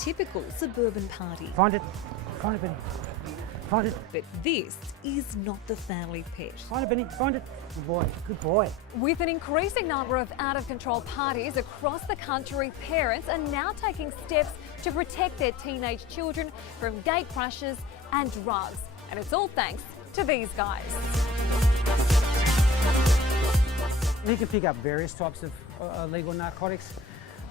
typical suburban party. Find it, Benny. Find it. But this is not the family pet. Find it, Benny. Find it. Good boy. Good boy. With an increasing number of out-of-control parties across the country, parents are now taking steps to protect their teenage children from gate crashes and drugs. And it's all thanks to these guys. You can pick up various types of illegal narcotics,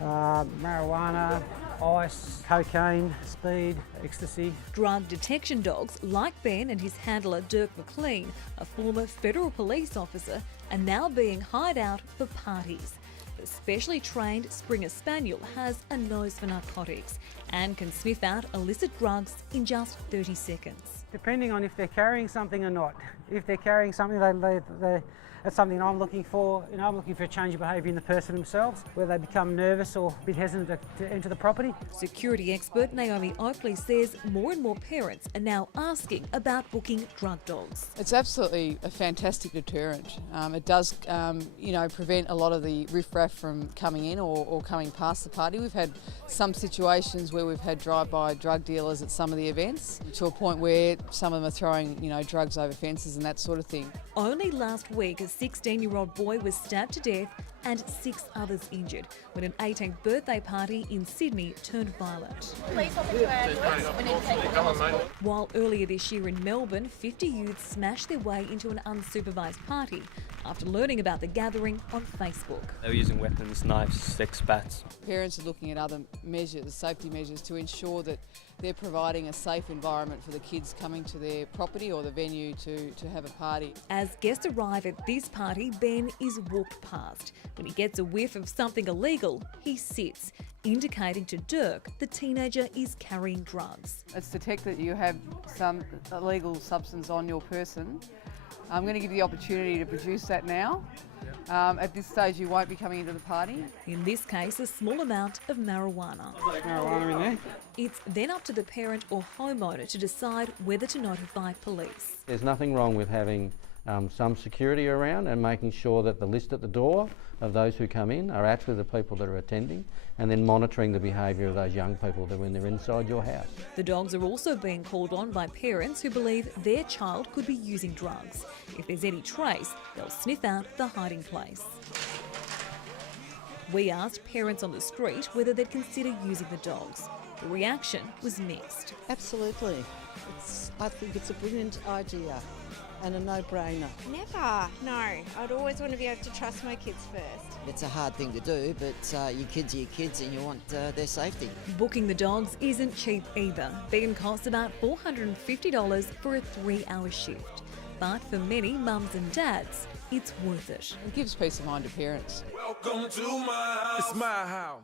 marijuana, ice, cocaine, speed, ecstasy. Drug detection dogs like Ben and his handler Dirk McLean, a former federal police officer, are now being hired out for parties. The specially trained Springer Spaniel has a nose for narcotics and can sniff out illicit drugs in just 30 seconds. Depending on if they're carrying something or not. If they're carrying something, that's something I'm looking for. I'm looking for a change of behaviour in the person themselves, where they become nervous or a bit hesitant to enter the property. Security expert Naomi Oakley says more and more parents are now asking about booking drug dogs. It's absolutely a fantastic deterrent. It does, prevent a lot of the riffraff from coming in or coming past the party. We've had some situations where we've had drive-by drug dealers at some of the events, to a point where some of them are throwing, drugs over fences and that sort of thing. Only last week, a 16-year-old boy was stabbed to death and 6 others injured when an 18th birthday party in Sydney turned violent. Police officer ambulance. We need to take it. While earlier this year in Melbourne, 50 youths smashed their way into an unsupervised party after learning about the gathering on Facebook. They were using weapons, knives, sticks, bats. Parents are looking at other measures, safety measures, to ensure that they're providing a safe environment for the kids coming to their property or the venue to have a party. As guests arrive at this party, Ben is walked past. When he gets a whiff of something illegal, he sits, indicating to Dirk the teenager is carrying drugs. It's detected that you have some illegal substance on your person. I'm going to give you the opportunity to produce that now. At this stage, you won't be coming into the party. In this case, a small amount of marijuana. Marijuana in there. It's then up to the parent or homeowner to decide whether to notify police. There's nothing wrong with having some security around and making sure that the list at the door of those who come in are actually the people that are attending, and then monitoring the behaviour of those young people that when they're inside your house. The dogs are also being called on by parents who believe their child could be using drugs. If there's any trace, they'll sniff out the hiding place. We asked parents on the street whether they'd consider using the dogs. The reaction was mixed. Absolutely. I think it's a brilliant idea and a no-brainer. Never. No. I'd always want to be able to trust my kids first. It's a hard thing to do, but your kids are your kids and you want their safety. Booking the dogs isn't cheap either. Ben costs about $450 for a 3-hour shift. But for many mums and dads, it's worth it. It gives peace of mind to parents. Welcome to my house. It's my house.